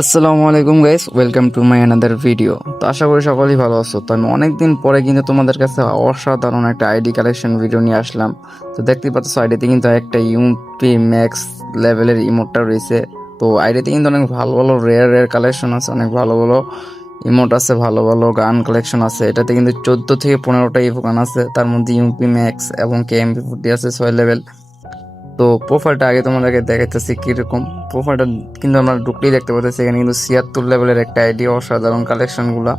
আসসালামু আলাইকুম guys, welcome to my another video. তো আশা করি সকলেই ভালো আছো। তো আমি অনেকদিন পরে কিন্তু তোমাদের কাছে অসাধারণ একটা আইডি কালেকশন ভিডিও নিয়ে আসলাম। তো দেখতেই পাচ্ছ আইডিতে কিন্তু একটা ইউপি ম্যাক্স লেভেলের ইমোটটা রয়েছে। তো আইডিতে কিন্তু অনেক ভালো ভালো রেয়ার রেয়ার কালেকশন আছে, অনেক ভালো ভালো ইমোট আছে, ভালো ভালো গান কালেকশন আছে। এটাতে কিন্তু 14 থেকে 15টা ইভো গান আছে, তার মধ্যে ইউপি ম্যাক্স এবং KMP40 আছে 6 লেভেল। তো প্রোফাইলটা আগে তোমাদেরকে দেখাইতেছি কিরকম। প্রোফাইলটা কিন্তু আমরা ঢুকলেই দেখতে পাচ্ছি এখানে কিন্তু 76 লেভেলের একটা আইডি, অসাধারণ কালেকশনগুলো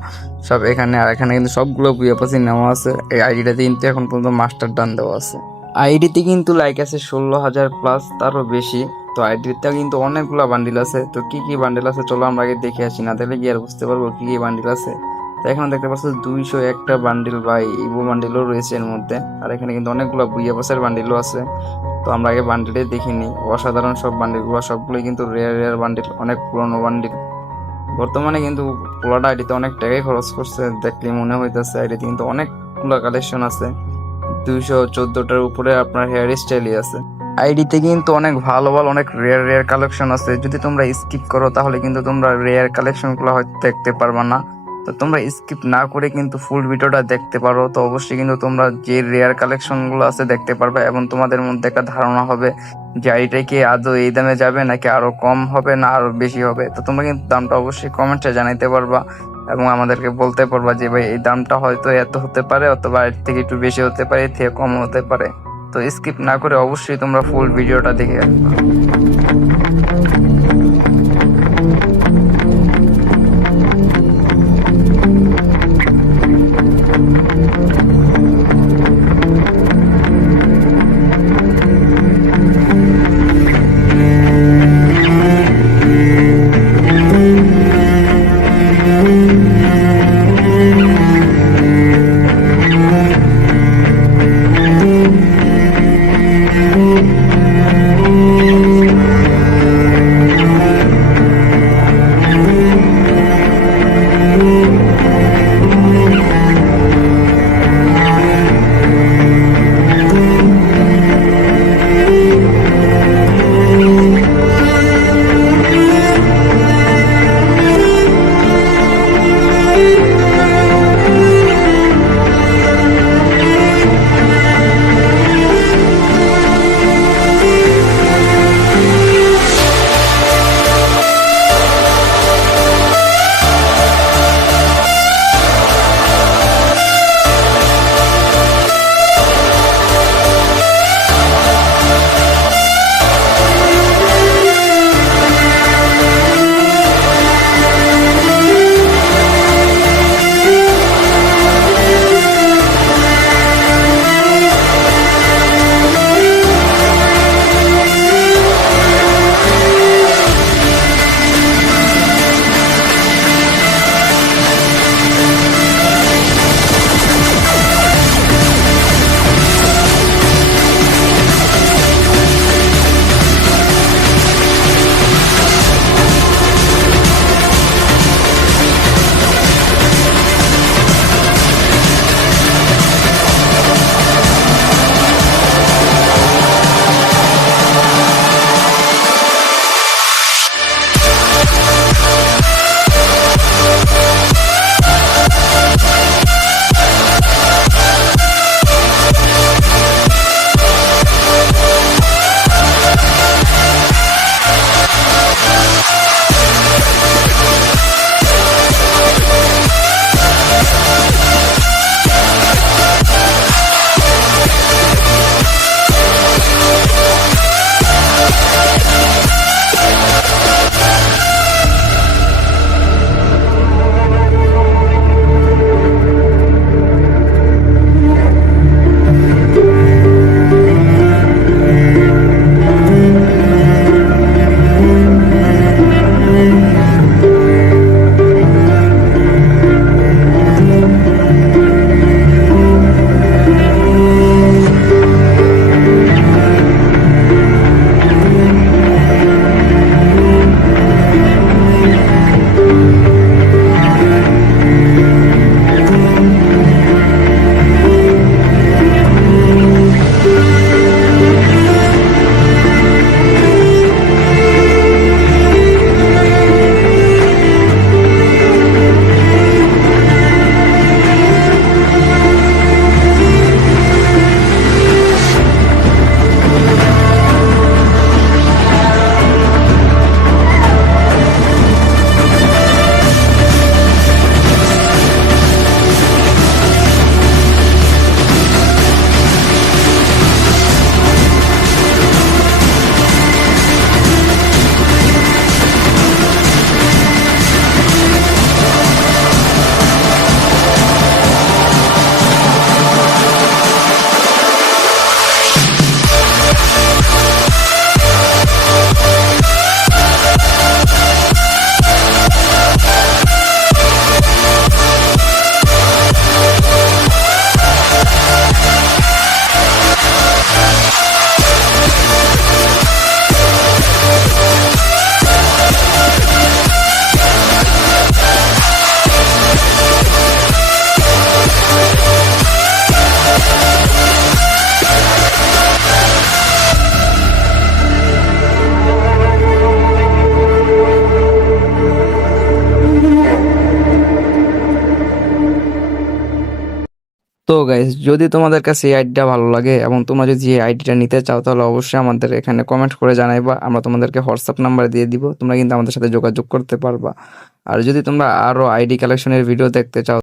সব এখানে। আর এখানে কিন্তু সবগুলো বুয়াপাসি নেওয়া আছে। এই আইডিটাতে কিন্তু এখন পর্যন্ত মাস্টার ডান দেওয়া আছে। আইডিতে কিন্তু লাইক আছে 16,000 প্লাস, তারও বেশি। তো আইডিতে কিন্তু অনেকগুলো বান্ডিল আছে। তো কি কি বান্ডিল আছে চলো আমরা আগে দেখে আসি, না দেখলে কি আর বুঝতে পারবো কি কি বান্ডিল আছে। তো এখানে দেখতে পাচ্ছ 201টা বান্ডিল বা ইভো বান্ডিলও রয়েছে এর মধ্যে। আর এখানে কিন্তু অনেকগুলো বুয়াপাসের বান্ডিলও আছে। তো আমরা আগে বান্ডিলে দেখিনি, অসাধারণ সব বান্ডিলগুলো, সবগুলোই কিন্তু রেয়ার রেয়ার বান্ডিল, অনেক পুরনো বান্ডিল। বর্তমানে কিন্তু পুরোটা আইডিতে অনেক টাকাই খরচ করছে, দেখলে মনে হইতেছে আইডিতে কিন্তু অনেকগুলো কালেকশন আছে। 214টার উপরে আপনার হেয়ার স্টাইলই আছে। আইডিতে কিন্তু অনেক ভালো ভালো অনেক রেয়ার রেয়ার কালেকশন আছে। যদি তোমরা স্কিপ করো তাহলে কিন্তু তোমরা রেয়ার কালেকশনগুলো হয়তো দেখতে পারবা না। তো তোমরা স্কিপ না করে কিন্তু ফুল ভিডিওটা দেখতে পারো, তো অবশ্যই কিন্তু তোমরা যে রেয়ার কালেকশনগুলো আছে দেখতে পারবে এবং তোমাদের মধ্যে একটা ধারণা হবে যে আইডিটা কি আদৌ এই দামে যাবে নাকি আরো কম হবে না আরো বেশি হবে। তো তোমরা কিন্তু দামটা অবশ্যই কমেন্টে জানাইতে পারবা এবং আমাদেরকে বলতে পারবা যে ভাই এই দামটা হয়তো এত হতে পারে, অথবা এর থেকে একটু বেশি হতে পারে, এর থেকে কম হতে পারে। তো স্কিপ না করে অবশ্যই তোমরা ফুল ভিডিওটা দেখে আসবা। তো গাইস, যদি তোমাদের কাছে এই আইডিটা ভালো লাগে এবং তোমরা যদি এই আইডিটা নিতে চাও, তাহলে অবশ্যই আমাদের এখানে কমেন্ট করে জানাইবা। আমরা তোমাদেরকে হোয়াটসঅ্যাপ নাম্বার দিয়ে দিব, তোমরা কিন্তু আমাদের সাথে যোগাযোগ করতে পারবা। আর যদি তোমরা আরো আইডি কালেকশনের ভিডিও দেখতে চাও,